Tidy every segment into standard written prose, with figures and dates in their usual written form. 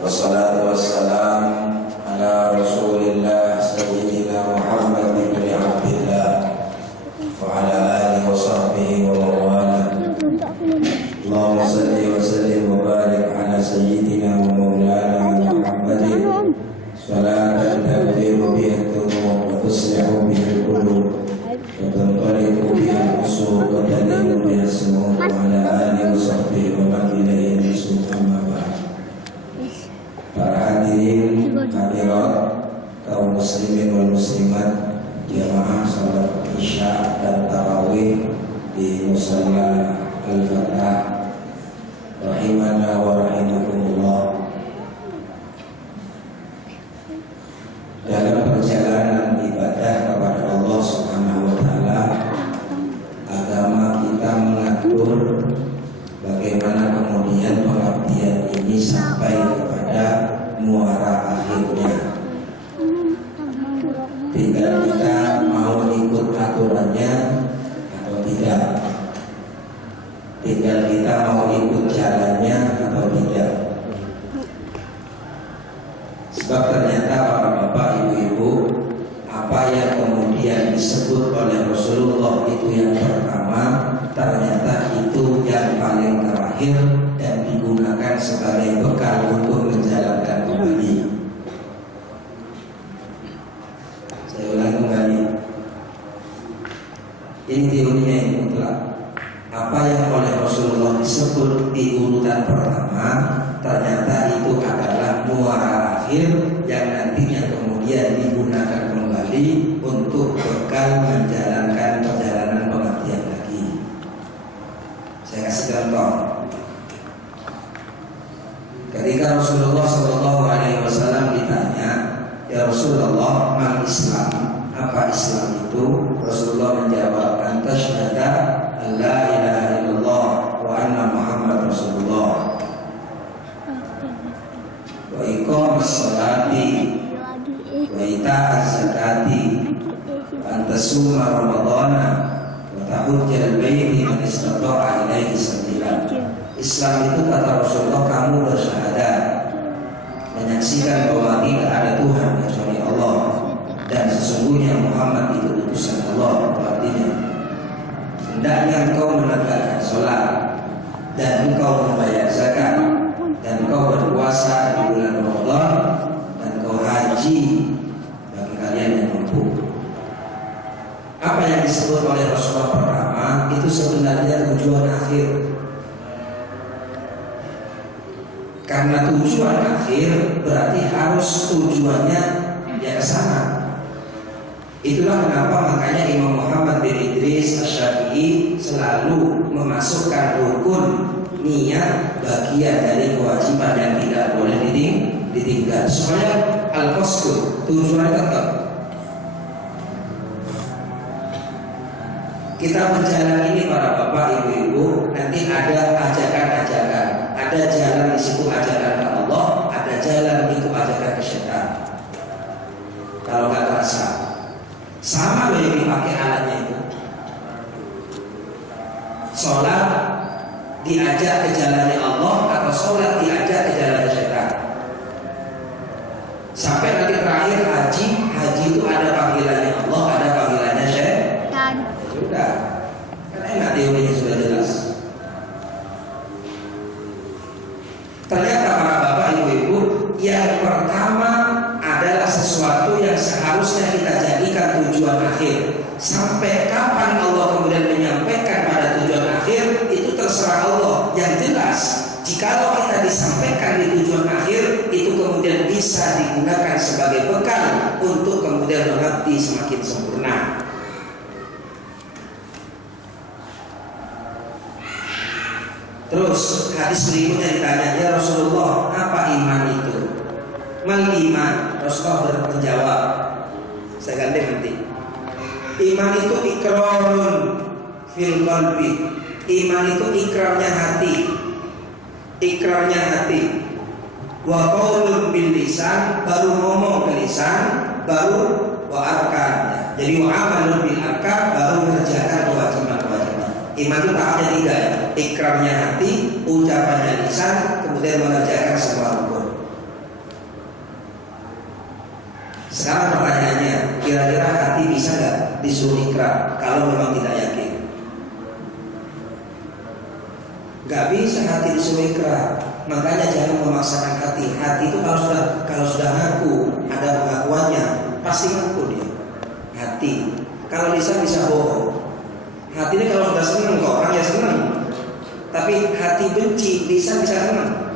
Wassalatu wassalam ala Rasulillah Sayyidina Muhammad bin Abdillah wa ala alihi wa sahbihi wa mawala. Allahumma salli wa sallim wa barik ala Sayyidina wa maulana Muhammadin salatan tagfiru biha dhunub wa tuslihu biha al-qulub wa tanqalibu biha al-usul wa tadinu biha as-sumum wa ala alihi wa sahbihi wa man ilayhi al-usul. Amma ba'd. Para hadirin hadirat, kaum muslimin wal muslimat, jamaah salat Isya dan tarawih di Musalla Al-Fatah rahimana wa rahimakumullah. Dalam perjalanan ibadah kepada Allah Subhanahu wa taala, agama kita mengatur bagaimana kemudian pengabdian ini sampai kepada muara akhirnya. Tinggal kita mau ikut aturannya atau tidak. Tinggal kita mau ikut jalannya atau tidak. Sebab ternyata para bapak ibu-ibu, apa yang kemudian disebut oleh Rasulullah itu yang pertama, ternyata itu yang paling terakhir dan digunakan sebagai bekal untuk menjalankan kembali. Saya ulang kembali. Ini teorinya yang mutlak. Apa yang oleh Rasulullah disebut di urutan pertama, ternyata itu adalah muara akhir yang nantinya kemudian digunakan kembali untuk bekal menjalankan perjalanan pengabdian lagi. Saya kasih contoh. Ketika Rasulullah SAW ditanya, ya Rasulullah, mal Islam? Apa Islam itu? Rasulullah menjawab, anta syahada la ilaha illallah wa anna Muhammad Rasulullah wa iqamas salati wa ita'az zakati wa antasuma ramadana wa tahujjal baiti man istata'a ilaihi sabila. Islam itu kata Rasulullah, kamu bersyahadat, menyaksikan bahwa tidak ada Tuhan kecuali Allah dan sesungguhnya Muhammad itu utusan Allah. Artinya hendaknya engkau menegakkan sholat dan engkau membayar zakat dan engkau berpuasa di bulan Ramadan dan engkau haji bagi kalian yang mampu. Apa yang disebut oleh Rasulullah pertama itu sebenarnya tujuan akhir. Karena tujuan akhir berarti harus tujuannya ya ke sana. Itulah kenapa makanya Imam Muhammad bin Idris Asy-Syafi'i selalu memasukkan rukun niat bagian dari kewajiban yang tidak boleh ditinggal supaya al-qasdu tujuan tetap. Kita berjalan ini para bapak ibu-ibu, nanti ada ajakan-ajakan, ada jalan di situ ajakan ke Allah, ada jalan itu ajakan ke setan. Kalau nggak terasa, sama yang dipakai alatnya itu. Sholat diajak ke jalannya Allah atau sholat diajak ke jalan setan. Sampai nanti terakhir haji itu ada panggilannya Allah, ada panggilannya setan. Sudah, kan enak teorinya sudah jelas. Ternyata para bapak ibu-ibu, yang pertama adalah sesuatu yang seharusnya kita jadikan tujuan akhir. Sampai kapan Allah kemudian menyampaikan pada tujuan akhir itu terserah Allah. Yang jelas, jikalau kita disampaikan di tujuan akhir, itu kemudian bisa digunakan sebagai bekal untuk kemudian mengabdi semakin sempurna. Terus hadis berikutnya ditanya, ya Rasulullah, apa iman itu? Mal iman? Rasulullah menjawab, saya ganti nanti. Iman itu ikrarun fil qalbi. Iman itu ikrarnya hati. Ikrarnya hati. Wa qaulun bil lisan, baru ngomong ke lisan, baru wa arkan. Jadi wa amalun bil arkan, baru mengerjakan kewajiban-kewajiban. Iman itu tahapnya 3 ya. Ikrarnya hati, ucapannya lisan, kemudian mengerjakan semua rukun. Sekarang pertanyaannya, kira-kira hati bisa nggak disuruh ikrar kalau memang tidak yakin? Nggak bisa hati disuruh ikrar. Makanya jangan memaksakan hati. Hati itu kalau sudah ngaku, ada pengakuannya, pasti ngaku dia. Hati. Kalau lisan bisa bohong. Hati ini kalau sudah senang kok orang ya senang. Tapi hati benci, lisan bisa senang.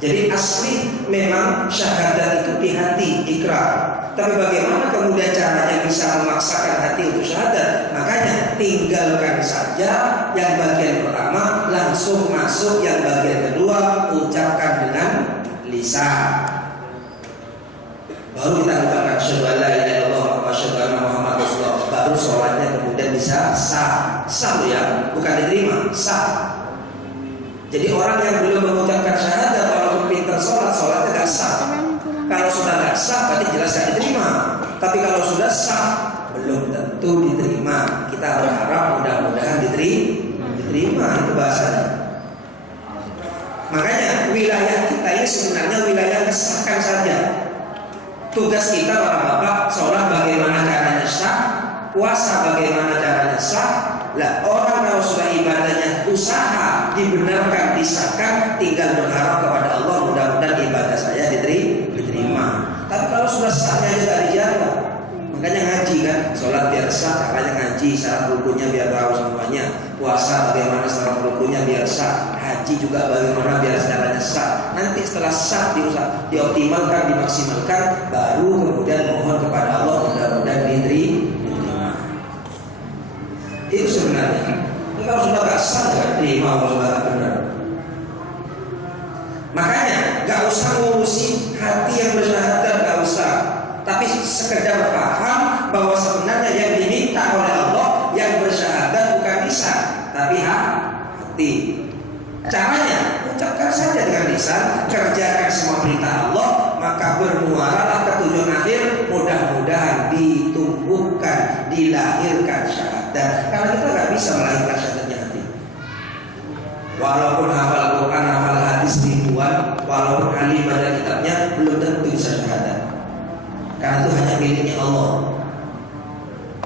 Jadi asli memang syahadat itu di hati, ikrar. Tapi bagaimana kemudian caranya bisa memaksakan hati untuk syahadat? Makanya tinggalkan saja yang bagian pertama, langsung masuk yang bagian kedua, ucapkan dengan lisan. Baru kita ucapkan asyhadu an la ilaha illallah wa asyhadu anna Muhammadar Rasulullah. Baru sholatnya kemudian bisa sah. Sah ya, bukan diterima, sah. Jadi orang yang belum mengucapkan syahadat walaupun pintar sholat, sholatnya tidak sah. Kalau sudah tidak sah, berarti jelas tidak diterima. Tapi kalau sudah sah, belum tentu diterima. Kita berharap mudah-mudahan diterima, itu bahasanya. Makanya wilayah kita ini sebenarnya wilayah kesahkan saja. Tugas kita para bapak, sholat bagaimana caranya sah, puasa bagaimana caranya sah. Lah orang kalau sudah ibadahnya usaha dibenarkan, disahkan, tinggal berharap kepada Allah mudah-mudahan ibadah saya diterima. Tapi kalau sudah sahnya juga dijaga, makanya ngaji kan, sholat biar sah caranya ngaji, syarat rukunnya biar tahu semuanya, puasa bagaimana syarat rukunnya biar sah, haji juga bagaimana biar caranya sah. Nanti setelah sah dioptimalkan, dimaksimalkan, baru kemudian mohon kepada Allah mudah-mudahan diterima. Itu sebenarnya. Ini kalau sudah gak sah gak terima, kalau sudah gak benar. Makanya gak usah ngurusi hati yang bersyahadat, gak usah. Tapi sekedar paham bahwa sebenarnya yang diminta oleh Allah yang bersyahadat bukan lisan, tapi hati. Caranya ucapkan saja dengan lisan, kerjakan semua perintah Allah, maka bermuaralah ke tujuan akhir. Mudah-mudahan ditumbuhkan, dilahirkan syahadat. Karena kita nggak bisa melahirkan syahadatnya hati. Walaupun hafal Quran, hafal hadis ribuan, walaupun ahli pada kitabnya, belum tentu bisa syahadat. Karena itu hanya miliknya Allah.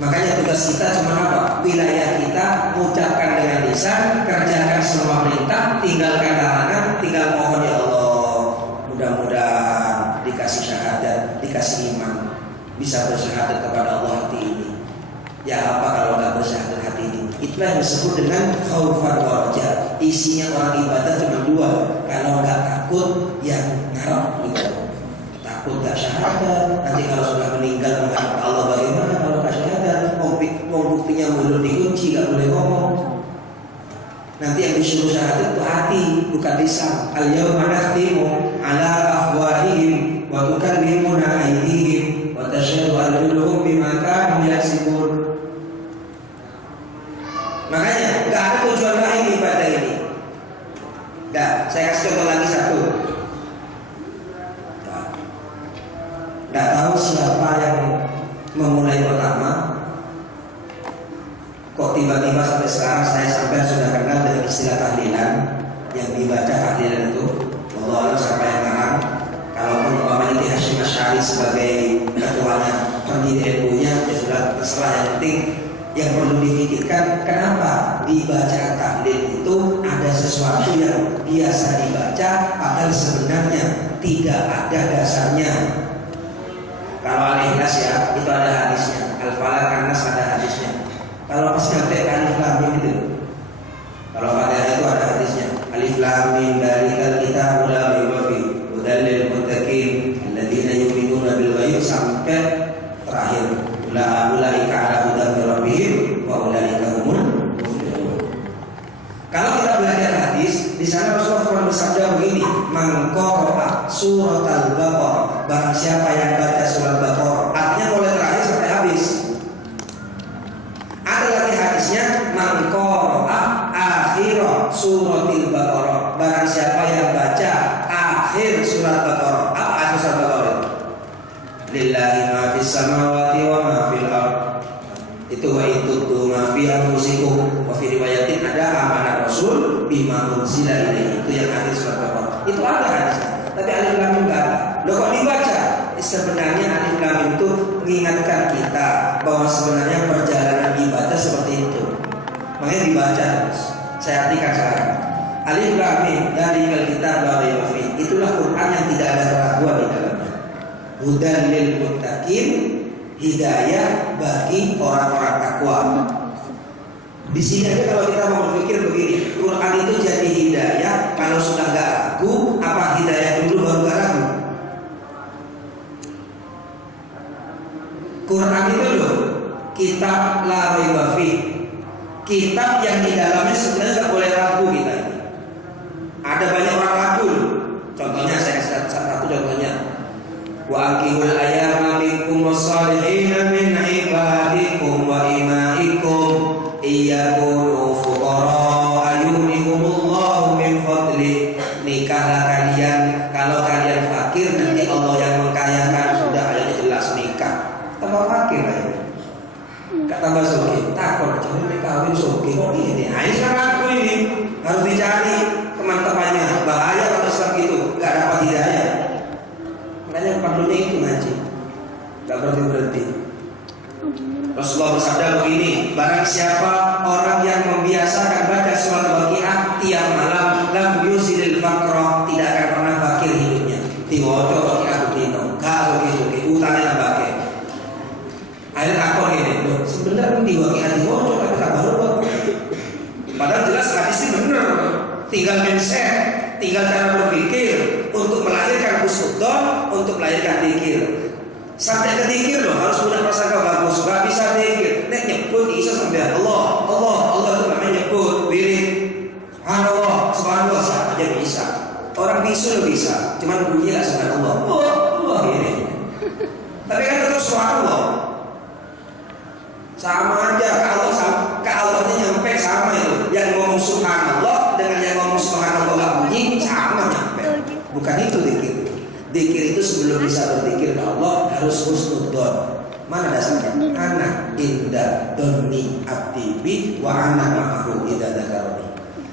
Makanya tugas kita cuma apa? Wilayah kita ucapkan dengan lisan, kerjakan semua perintah, tinggalkan larangan, tinggal mohon ya Allah. Mudah-mudahan dikasih syahadat, dikasih iman, bisa bersyahadat kepada Allah hati ini. Ya apa kalau nggak bersyahadat hati ini? Itulah yang disebut dengan khaufan wa raja. Isinya orang ibadah cuma dua. Kalau nggak takut, yang ngarep gitu. Takut nggak syahadat. Nanti kalau sudah meninggal menghadap Allah bagaimana kalau nggak syahadat? Mau buktinya mulut dikunci, nggak boleh ngomong. Nanti yang disuruh syahadat itu hati, bukan lisan. Al-yawma nakhtimu ala afwahihim wa tukallimuna aydihim wa tashhadu arjuluhum bima kanu yaksibun. Makanya gak ada tujuan lain ibadah ini. Nah, saya kasih contoh lagi satu. Gak tahu siapa yang memulai pertama. Kok tiba-tiba sampai sekarang saya sampai sudah kenal dengan istilah tahlilan. Yang dibaca tahlilan itu Allah siapa yang ngarang. Kalaupun umpamanya Ki Hasyim Asy'ari sebagai ketuanya, pendiri NU-nya, ya sudah terserah. Yang penting yang perlu dipikirkan, kenapa dibaca tahlil itu ada sesuatu yang biasa dibaca padahal sebenarnya tidak ada dasarnya. Kalau Al-Ikhlas ya itu ada hadisnya, Al-Falaq An-Nas ada hadisnya. Kalau pas sampai Alif Lam Mim itu, kalau Fatihah itu ada hadisnya, Alif Lam Mim dzalikal kitabul la raiba fihi hudal lil muttaqin alladzina yu'minuna bil ghaib sampai terakhir. Ulaika ala hudan min rabbihim wa ulaika humul muflihun. Kalau kita belajar hadis, di sana Rasulullah bersabda begini, man qara'a suratal Baqarah, barang siapa yang baca surat Baqarah, artinya mulai terakhir sampai habis. Ada lagi hadisnya, man qara'a akhir suratil Baqarah, barang siapa yang baca akhir surat Baqarah. Apa akhir surat Baqarah itu? Lillahi ma fis samawati wa ma fil ard. Itu wa itu ma fi anfusikum wa fi riwayatin ada amanah Rasul bima unzila ilaihi. Itu yang akhir surat Baqarah. Itu ada hadisnya. Tapi Alif Lam Mim enggak ada. Loh kok dibaca? Sebenarnya alif lam itu mengingatkan kita bahwa sebenarnya perjalanan ibadah seperti itu. Makanya dibaca terus. Saya artikan sekarang. Alif lam mim dari kitab la raiba fi. Itulah Quran yang tidak ada keraguan di dalamnya. Hudan lil muttaqin, hidayah bagi orang-orang takwa. Di sini aja kalau kita mau berpikir begini, Quran itu jadi hidayah kalau sudah nggak ragu, apa hidayah dulu baru nggak ragu? Quran itu loh, kitab la raiba fi, kitab yang di dalamnya sebenarnya nggak boleh ragu kita ini. Ada banyak orang ragu. Contohnya saya kasih satu contohnya. Wa aqimul ayyama minkum wassalihin min ibadikum wa imaikum iyakunu fuqara ayunihumullahu min fadli. Nikahlah kalian, kalau kalian fakir nanti Allah yang mengkayakan. Sudah ayatnya jelas nikah. Tambah fakir aja. Gak tambah suki. Takut cari kawin suki kok ini. Nah, ini sekarang aku ini harus dicari teman-temannya. Bahaya kalau seperti itu, gak dapat hidayah. Makanya perlunya itu ngaji, gak berhenti. Rasulullah bersabda begini, barang siapa orang yang membiasakan baca surat Waqiah tiap malam, lam yusidil faqra, tidak akan pernah fakir hidupnya. Tiwoco Waqiah begini, gak suki utangnya pakai. Akhirnya aku gini, loh sebenarnya di Waqiah tiwoco tapi tak baru. Padahal jelas hadis ini benar. Tinggal mindset, tinggal cara berpikir untuk melahirkan husnudzon, untuk melahirkan dzikir. Sampai ke dzikir loh harus punya prasangka bagus. Gak bisa dzikir, nek nyebut bisa sampai Allah itu namanya nyebut wirid. Subhanallah, subhanallah aja bisa. Orang bisu lo bisa, cuman bunyi gak subhanallah. Allah ini. Tapi kan tetap subhanallah. Sama aja ke Allahnya nyampe sama itu. Yang ngomong subhanallah dengan yang ngomong subhanallah gak bunyi sama nyampe. Bukan itu dzikir. Dzikir itu sebelum bisa berzikir ke Allah harus husnudzon. Mana dasarnya? Ana inda donni abdi bi wa ana ma'ahu idza dzakarani.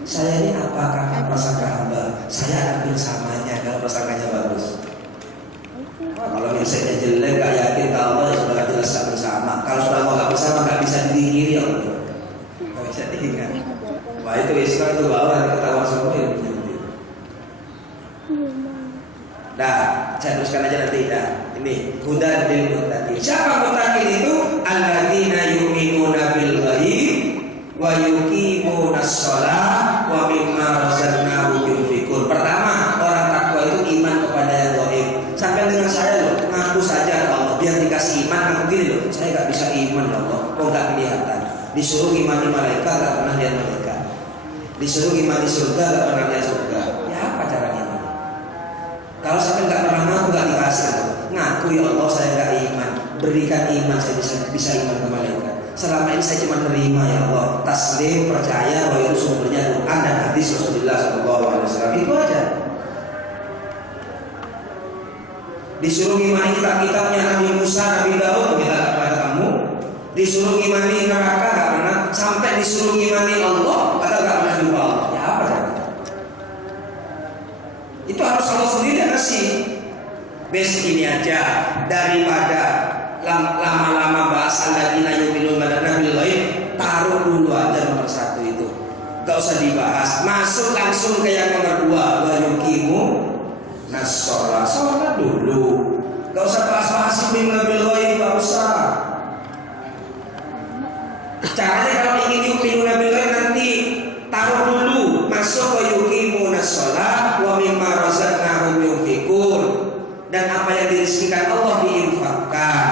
Saya ini apa kata prasangka hamba? Saya ambil samanya kalau prasangkanya bagus. Kalau misalnya jelek gak yakin ke Allah ya sudah jelas gak bersama. Kalau sudah Allah gak bersama gak bisa didikiri ya Allah. Gak bisa diingat. Wah itu Islam itu bawa ketawa semua ya. Nah, saya teruskan aja nanti ya. Ini hudan lil muttaqin. Siapa muttaqin itu? Alladzina yu'minuna bil ghaib wa yuqimunas shalah wa mimma razaqnahum yunfiqun. Pertama, orang takwa itu iman kepada yang gaib. Sampai dengan saya loh, ngaku saja Allah biar dikasih iman. Ngaku gini loh, saya gak bisa iman ya Allah. Kok gak kelihatan? Disuruh imani malaikat gak pernah lihat malaikat. Disuruh imani surga gak pernah lihat surga. Ya apa caranya? Kalau sampai nggak pernah ngaku nggak dikasih, ngaku ya Allah saya nggak iman, berikan iman saya bisa iman ke malaikat. Selama ini saya cuma menerima ya Allah, taslim percaya bahwa itu sumbernya Quran dan hadis Rasulullah SAW. Itu aja. Disuruh imani kitab-kitabnya Nabi Musa, Nabi Daud kita nggak pernah ketemu. Disuruh imani neraka nggak pernah, sampai disuruh imani Allah atau nggak pernah jumpa Allah. Ya apa caranya? Itu harus Allah sendiri yang kasih. Basic ini aja daripada lama-lama bahas alladzina yu'minuna bil ghaib, taruh dulu aja nomor 1 itu. Gak usah dibahas. Masuk langsung ke yang nomor 2, wa yuqimu nas-shalah. Salat dulu. Gak usah bahas-bahas yu'minuna bil ghaib, gak usah. Caranya kalau ingin yu'minuna bil ghaib nanti taruh dulu, masuk wa yuqimu nas-shalah wa mimma razaqnahum yunfiqun, dan apa yang dirizkikan Allah diinfakkan.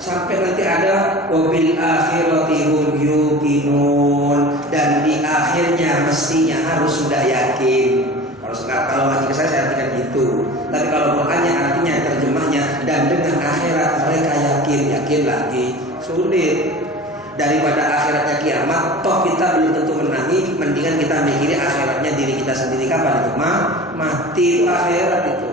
Sampai nanti ada wabil akhirati hum yuqinun, dan di akhirnya mestinya harus sudah yakin. Kalau ngaji ke saya artikan gitu. Tapi kalau Qurannya artinya terjemahnya dan dengan akhirat mereka yakin lagi. Sulit. Daripada akhiratnya kiamat, toh kita belum tentu menangi, mendingan kita mikirin akhiratnya diri kita sendiri. Kapan itu? Mati itu akhirat itu.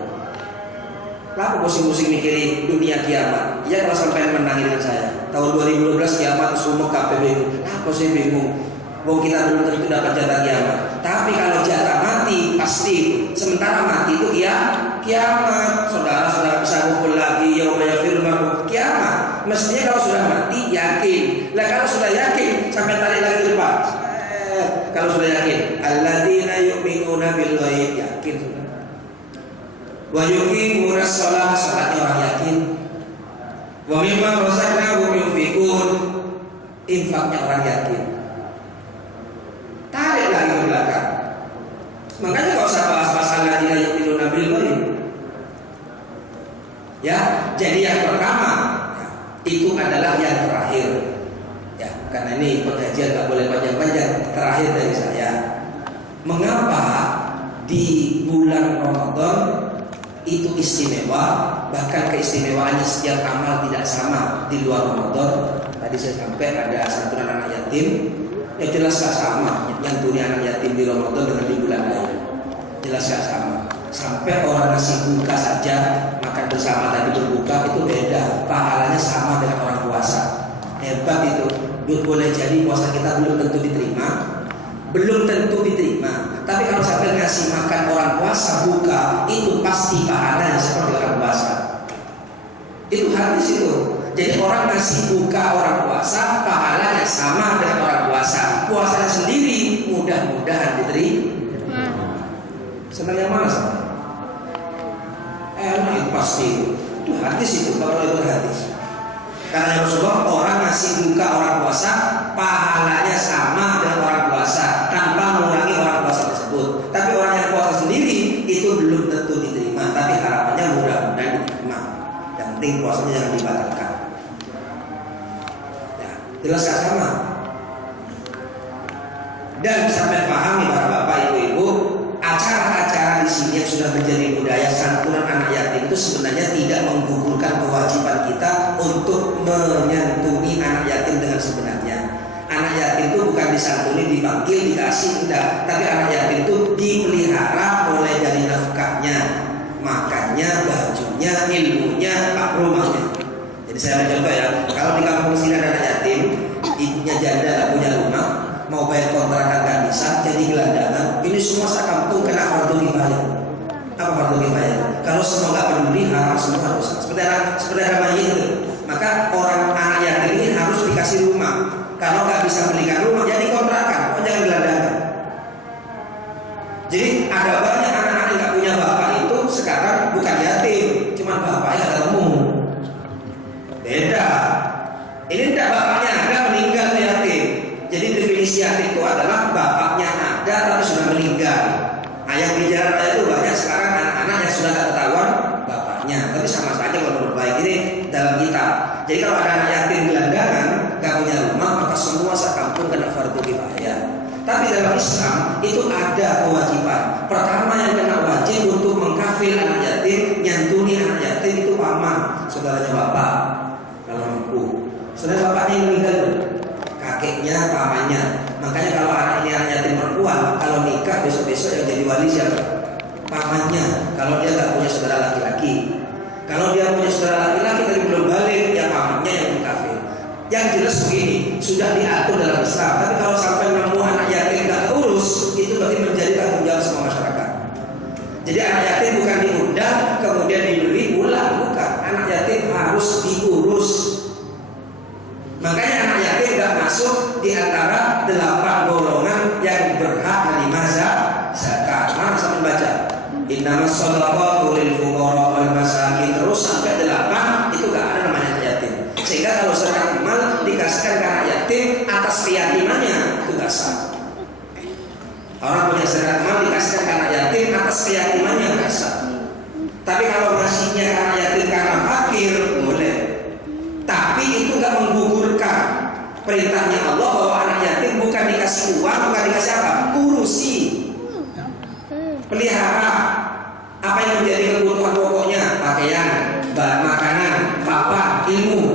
Lalu pusing-pusing mikirin dunia kiamat. Ya kalau sampai menangi dengan saya tahun 2012 kiamat semua KPB. Apa sih bingung? Wong kita belum tentu dapat jatah kiamat. Tapi kalau jatah mati pasti. Sementara mati itu kiamat. kiamat. Saudara-saudara bisa kumpul lagi yauma yafirul mar'u kiamat. Mestinya kalau sudah mati yakin. Lah kalau sudah yakin sampai tarik lagi ke depan. Kalau sudah yakin, alladzina yu'minuna bil ghaib, yakin sudah. Wa yuqimunas shalah, salatnya orang yakin. Wa mimma razaqnahum yunfiqun, infaknya orang yakin. Tarik lagi ke belakang. Makanya kalau usah bahas-bahas alladzina yu'minuna bil ghaib. Ya, jadi yang pertama itu adalah yang terakhir. Ya, karena ini pengajian nggak boleh panjang-panjang. Terakhir dari saya, mengapa di bulan Ramadan itu istimewa, bahkan keistimewaannya setiap amal tidak sama di luar Ramadan. Tadi saya sampai ada santunan anak yatim, ya jelas gak sama nyantuni anak yatim di Ramadan dengan di bulan lain, jelas gak sama. Sampai orang nasi buka saja, makan bersama tadi berbuka itu beda, pahalanya sama dengan orang puasa. Hebat itu. Boleh jadi puasa kita belum tentu diterima, tapi kalau sampai ngasih makan orang puasa buka, itu pasti pahalanya seperti orang puasa. Itu hadis itu. Jadi orang ngasih buka orang puasa, pahalanya sama dengan orang puasa. Puasanya sendiri mudah-mudahan diterima. Senang yang mana sama? Enak itu pasti. Itu hadis itu, kalau itu hadis. Karena Rasulullah orang ngasih buka orang puasa, pahalanya sama dengan orang puasa tanpa mengurangi orang puasa tersebut. Tapi orang yang puasa sendiri itu belum tentu diterima, tapi harapannya mudah-mudahan diterima. Yang penting puasanya jangan dibatalkan. Ya, jelas gak sama. Dan sampai pahami para bapak ibu-ibu, acara-acara di sini yang sudah menjadi budaya santunan anak yatim itu sebenarnya tidak menggugurkan kewajiban kita untuk menyantuni anak yatim dengan sebenarnya. Anak yatim itu bukan disantuni, dipanggil, dikasih, enggak. Tapi anak yatim itu dipelihara mulai dari nafkahnya, makannya, bajunya, ilmunya, rumahnya. Jadi saya mencontoh ya, kalau di kampung sini ada anak yatim, ibunya janda gak punya rumah, mau bayar kontrakan gak bisa, jadi gelandangan. Ini semua sekampung kena fardu kifayah. Apa fardu kifayah? Kalau semua gak peduli, haram semua dosa. Seperti ada itu. Maka orang anak yatim ini harus dikasih rumah. Kalau gak bisa belikan rumah, jadi kontrakan, jangan gelandangan. Jadi ada banyak anak-anak yang gak punya bapak itu sekarang bukan yatim, cuma bapaknya gak ketemu. Beda. Ini tidak bapaknya ada, meninggal yatim. Jadi definisi yatim itu adalah bapaknya ada tapi sudah meninggal. Nah yang di jalan raya itu banyak sekarang anak-anak yang sudah tak ketahuan bapaknya. Tapi sama saja kalau menurut baik ini dalam kitab. Jadi kalau ada anak yatim gelandangan gak punya rumah, maka semua sekampung kena fardu kifayah. Tapi dalam Islam itu ada kewajiban. Pertama yang kena wajib untuk mengkafil anak yatim, nyantuni anak yatim itu paman, saudaranya bapak kalau mampu. Saudara bapaknya yang meninggal, kakeknya, pamannya. Makanya kalau anak ini anak yatim perempuan, kalau nikah besok-besok yang jadi wali siapa? Pamannya. Kalau dia nggak punya saudara laki-laki. Kalau dia punya saudara laki-laki tapi belum balik, ya pamannya yang mengkafir. Yang jelas begini, sudah diatur dalam Islam. Tapi kalau sampai nemu anak yatim nggak urus, itu berarti menjadi tanggung jawab semua masyarakat. Jadi anak yatim bukan diundang kemudian diberi pulang, bukan. Anak yatim harus diurus. Makanya anak yatim gak masuk di antara 8 golongan yang berhak menerima zakat. Mana sampai baca? Innamas shadaqatu lil fuqara wal masakin, terus sampai 8 itu gak ada namanya anak yatim. Sehingga kalau zakat mal dikasihkan ke anak yatim atas keyakinannya itu gak sah. Orang punya zakat mal dikasihkan ke anak yatim atas keyakinannya gak sah. Tapi kalau ngasihnya ke anak yatim karena fakir boleh. Tapi itu gak menggugurkan perintahnya Allah bahwa anak yatim bukan dikasih uang, bukan dikasih apa? Urusi, pelihara. Apa yang menjadi kebutuhan pokoknya? Pakaian, makanan, papan, ilmu.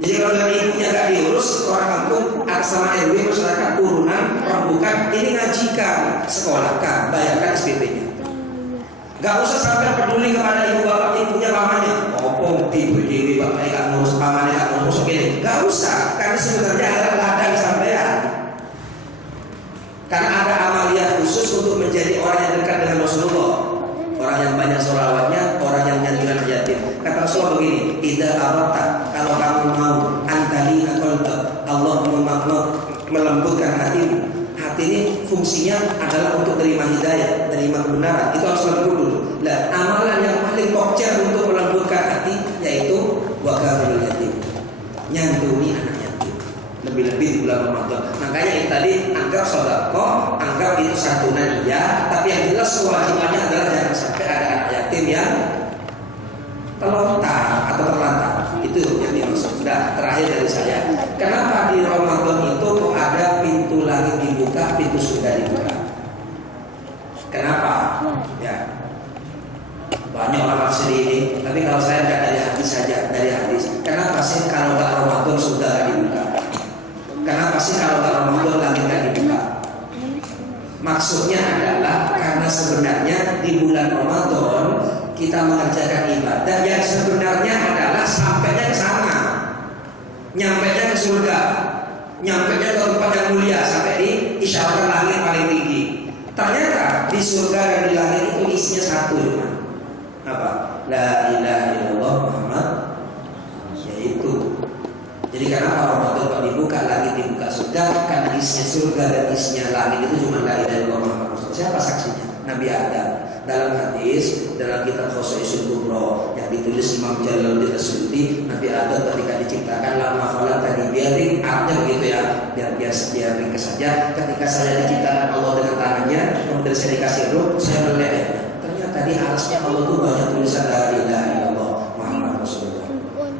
Jadi kalau dari ibunya gak diurus, orang kampung atas nama RW masyarakat turunan rembukan ini ngajikan, sekolahkan, bayarkan SPP-nya. Gak usah sampai peduli kepada ibu bapak, ibunya pamannya. Opong, ibu dewi, bapaknya gak ngurus, pamannya gak ngurus, oke. Gak usah, karena sebenarnya adalah ladang sampean. Karena ada amalia khusus untuk menjadi orang yang dekat dengan Rasulullah. Orang yang banyak sholawatnya, orang yang nyanyikan yatim. Kata Rasulullah begini, idza aradta, kalau kamu mau antalina qalbak, Allah melembutkan hatimu. Hati ini fungsinya adalah untuk terima hidayah, terima kebenaran. Itu harus lembut dulu. Nah, amalan yang paling pokcer untuk melembutkan hati yaitu wakafil yatim, nyantuni anak yatim. Lebih-lebih di bulan Ramadan. Makanya itu tadi anggap sedekah, anggap itu santunan iya, tapi yang jelas kewajibannya adalah jangan sampai ada anak yatim yang terlontar atau terlantar. Itu yang dimaksud. Sudah terakhir dari saya. Kenapa di Ramadan itu ada pintu langit dibuka, pintu surga dibuka? Kenapa? Ya, banyak orang nafsir ini. Tapi kalau saya nggak dari hadis saja, dari hadis. Kenapa sih kalau nggak Ramadan surga nggak dibuka? Kenapa sih kalau nggak Ramadan langit nggak dibuka? Maksudnya adalah karena sebenarnya di bulan Ramadan kita mengerjakan ibadah yang sebenarnya adalah sampainya ke sana, nyampainya ke surga, nyampainya ke tempat yang mulia, sampai di isyarat langit paling tinggi. Ternyata di surga dan di langit itu isinya satu, ya. Apa? La ilaha illallah Muhammad, yaitu. Jadi kenapa Ramadan kalau dibuka langit dibuka surga? Karena isinya surga dan isinya langit itu cuma la ilaha illallah Muhammad. Siapa saksinya? Nabi Adam. Dalam hadis, dalam kitab Khosaisul Kubro yang ditulis Imam Jalaluddin As-Suyuti, Nabi Adam ketika diciptakan lama khalaq tadi biarin, artinya begitu ya, biar biar ringkas saja. Ketika saya diciptakan Allah dengan tangannya, kemudian saya dikasih ruh, saya melihat ternyata di alasnya Allah itu banyak tulisan la ilaha illallah Muhammad Rasulullah.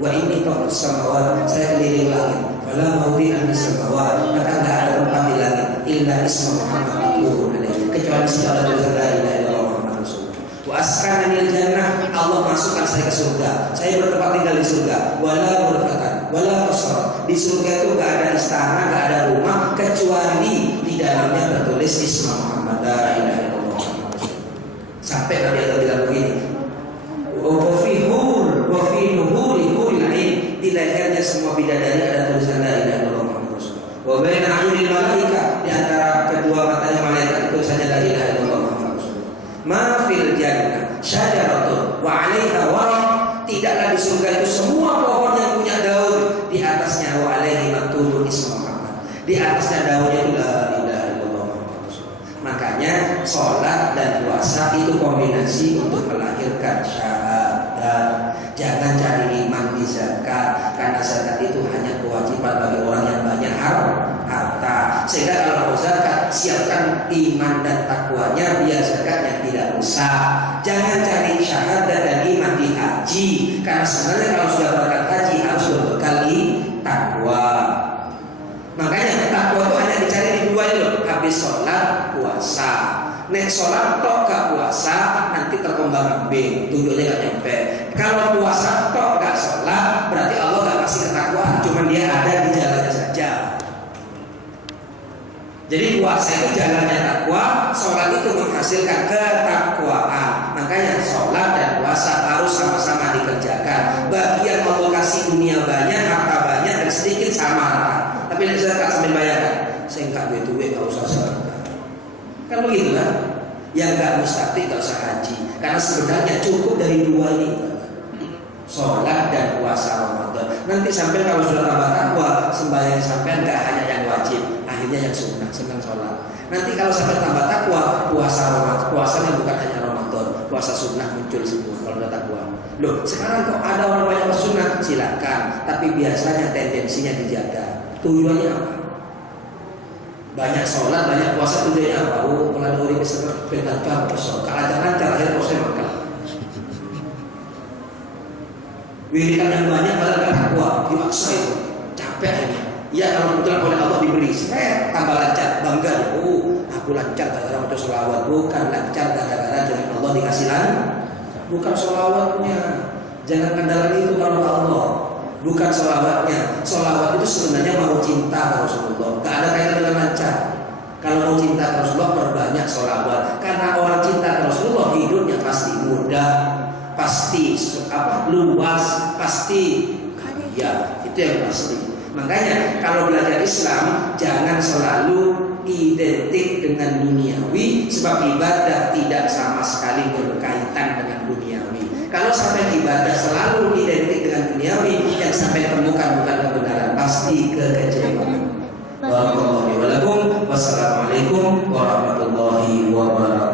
Wa inni taqus samawat, saya keliling langit. Fala mawdi'an bis samawat, maka enggak ada tempat di langit illa ismu Muhammad itu kecuali segala tulisan la ilaha illallah Muhammad Rasulullah. Wa askananil jannah, Allah masukkan saya ke surga. Saya bertempat tinggal di surga. Wala ghurfatan, wala qasr. Di surga itu enggak ada istana, enggak ada rumah kecuali di dalamnya tertulis ismu Muhammad la ilaha illallah Muhammad Rasulullah. Sampai Nabi Allah bilang begini, wa fi nuhuri huril ain, di lehernya semua bidadari ada tulisan la ilaha illallah Muhammad Rasulullah. Wa baina a'yunil malaika, di antara kedua matanya malaikat itu saja la ilaha illallah Muhammad Rasulullah. Ma fil jannah syajaratun wa 'alaiha waraq, tidaklah di surga itu semua pohon yang punya daun, di atasnya wa 'alaihi maktubun ismu Muhammad, di atasnya daunnya itu la ilaha illallah Muhammad Rasulullah. Makanya sholat dan puasa itu kombinasi untuk melahirkan syahadat. Jangan cari iman di zakat, karena zakat itu hanya kewajiban bagi orang yang banyak harta. Sehingga kalau mau zakat, siapkan iman dan takwanya biar zakatnya tidak rusak. Jangan cari syahadat dan iman di haji, karena sebenarnya kalau sudah berangkat haji harus berbekal takwa. Makanya takwa itu hanya dicari di dua itu, habis sholat, puasa. Nek sholat tok gak puasa nanti terkembang ambing, tujuannya gak nyampe. Kalau puasa tok gak sholat berarti Allah gak kasih ketakwaan, cuma dia ada di jalannya saja. Jadi puasa itu jalannya takwa, sholat itu menghasilkan ketakwaan. Makanya sholat dan puasa harus sama-sama dikerjakan. Bagian Allah kasih dunia banyak, harta banyak, dan sedikit sama harta. Tapi nanti zakat sambil bayarkan, saya nggak duit kalau usah zakat. Kan begitu kan? Yang nggak mustahil kalau usah haji, karena sebenarnya cukup dari dua ini, sholat dan puasa Ramadan. Nanti sampai kalau sudah tambah takwa, sembahyang sampai nggak hanya yang wajib, akhirnya yang sunnah, senang sholat. Nanti kalau sampai tambah takwa, puasa Ramadan, puasanya bukan hanya Ramadan, puasa sunnah muncul semua kalau udah takwa. Loh, sekarang kok ada orang banyak sunnah, silakan, tapi biasanya tendensinya dijaga. Tujuannya apa? Banyak sholat, banyak puasa, tujuannya apa? Oh, melalui keseluruhan pengajar, kalau jangan terakhir proses makan. Wiridan yang banyak padahal gak takwa, dimaksa itu, capek akhirnya. Ya kalau kebetulan oleh Allah diberi, tambah lancar, bangga. Oh, aku lancar gara-gara untuk sholawat, bukan lancar gara-gara dengan Allah dikasih bukan sholawatnya. Jangan kandalan itu kalau Allah. Bukan sholawatnya. Sholawat itu sebenarnya mau cinta ke Rasulullah. Gak ada kaitan dengan lancar. Kalau mau cinta ke Rasulullah perbanyak sholawat. Karena orang cinta ke Rasulullah hidupnya pasti mudah, pasti luas, pasti kaya. Itu yang pasti. Makanya kalau belajar Islam jangan selalu identik dengan duniawi, sebab ibadah tidak sama sekali berkaitan dengan duniawi. Kalau sampai ibadah selalu identik dengan duniawi, yang sampai temukan bukan kebenaran, pasti kekecewaan. Wassalamualaikum warahmatullahi wabarakatuh.